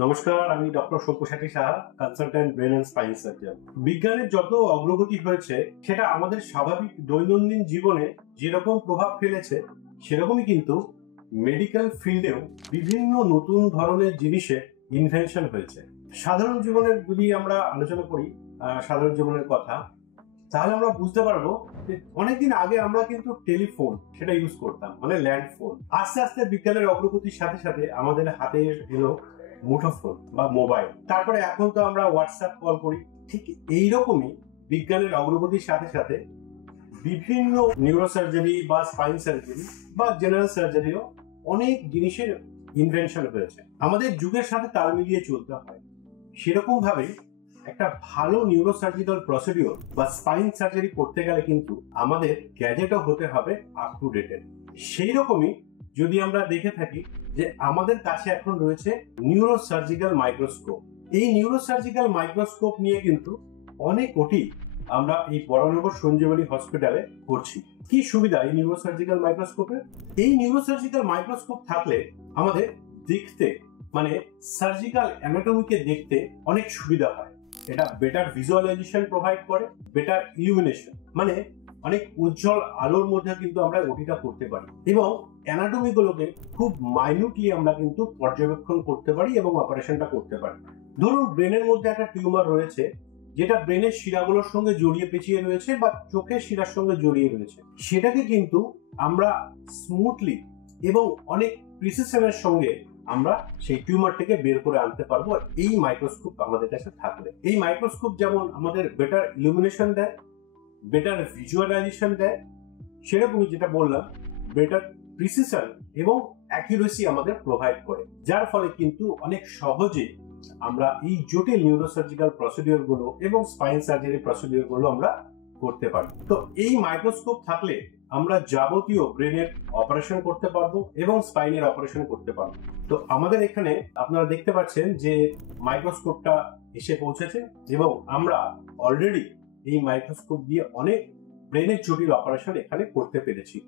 নমস্কার, আমি doctor Sabyasachi Saha, consultant brain and spine surgeon. বিজ্ঞানের যত অগ্রগতি হয়েছে সেটা আমাদের স্বাভাবিক দৈনন্দিন জীবনে যেরকম প্রভাব ফেলেছে সেরকমই কিন্তু মেডিকেল ফিল্ডেও বিভিন্ন নতুন ধরনের জিনিসের ইনভেনশন হয়েছে। সাধারণ জীবনের যদি আমরা আলোচনা করি সাধারণ জীবনের কথা, তাহলে আমরা বুঝতে পারবো যে অনেকদিন আগে আমরা কিন্তু টেলিফোন সেটা ইউজ করতাম, মানে ল্যান্ড ফোন। আস্তে আস্তে বিজ্ঞানের অগ্রগতির সাথে সাথে আমাদের হাতে এলো মুঠোফোন বা মোবাইল। তারপরে এখন তো আমরা হোয়াটসঅ্যাপ কল করি। ঠিক এইরকমই বিজ্ঞানের অগ্রগতির সাথে সাথে বিভিন্ন নিউরোসার্জারি বা স্পাইন সার্জারি বা জেনারেল সার্জারিও অনেক জিনিসের ইনভেনশন হয়েছে। আমাদের যুগের সাথে তাল মিলিয়ে চলতে হয়। সেরকম ভাবে একটা ভালো নিউরোসার্জিক্যাল প্রসিডিওর বা স্পাইন সার্জারি করতে গেলে কিন্তু আমাদের গ্যাজেটও হতে হবে আপ টু ডেটেড। সেই রকমই যদি আমরা দেখে থাকি যে আমাদের কাছে এখন রয়েছে নিউরোসার্জিক্যাল মাইক্রোস্কোপ। এই নিউরোসার্জিক্যাল মাইক্রোস্কোপ নিয়ে কিন্তু অনেক ওটি আমরা এই বরানগর সঞ্জীবনী হসপিটালে করছি। কি সুবিধা এই নিউরোসার্জিক্যাল মাইক্রোস্কোপের? এই নিউরোসার্জিক্যাল মাইক্রোস্কোপ থাকলে আমাদের দেখতে, মানে সার্জিক্যাল অ্যানাটমিকে দেখতে অনেক সুবিধা হয়। এটা বেটার ভিজুয়ালাইজেশন প্রোভাইড করে, বেটার ইলুমিনেশন, মানে অনেক উজ্জ্বল আলোর মধ্যে কিন্তু আমরা ওটিটা করতে পারি এবং অ্যানাটমি গুলোকে খুব মাইনিউটলি আমরা কিন্তু পর্যবেক্ষণ করতে পারি এবং অপারেশনটা করতে পারি। ধরুন ব্রেনের মধ্যে একটা টিউমার রয়েছে যেটা ব্রেনের শিরাগুলোর সঙ্গে জড়িয়ে পেঁচিয়ে রয়েছে বা চোখের শিরার সঙ্গে জড়িয়ে রয়েছে, সেটাকে কিন্তু আমরা স্মুথলি এবং অনেক প্রিসিশনের সঙ্গে আমরা সেই টিউমারটাকে বের করে আনতে পারবো এই মাইক্রোস্কোপ আমাদের কাছে থাকলে। এই মাইক্রোস্কোপ যেমন আমাদের বেটার ইলুমিনেশন দেয়, বেটার ভিজুয়ালাইজেশন দেয়, সেরকমই যেটা বললাম বেটার প্রিসিশন এবং অ্যাকিউরেসি আমাদের প্রোভাইড করে, যার ফলে কিন্তু অনেক সহজে আমরা এই জটিল নিউরোসার্জিক্যাল প্রসিডিওর গুলো এবং স্পাইন সার্জারি প্রসিডিওর গুলো আমরা করতে পারি। তো এই মাইক্রোস্কোপ থাকলে আমরা যাবতীয় ব্রেনের অপারেশন করতে পারবো এবং স্পাইনের অপারেশন করতে পারবো। তো আমাদের এখানে আপনারা দেখতে পাচ্ছেন যে মাইক্রোস্কোপটা এসে পৌঁছেছে এবং আমরা অলরেডি এই মাইক্রোস্কোপ দিয়ে অনেক ব্রেনের জটিল অপারেশন এখানে করতে পেরেছি।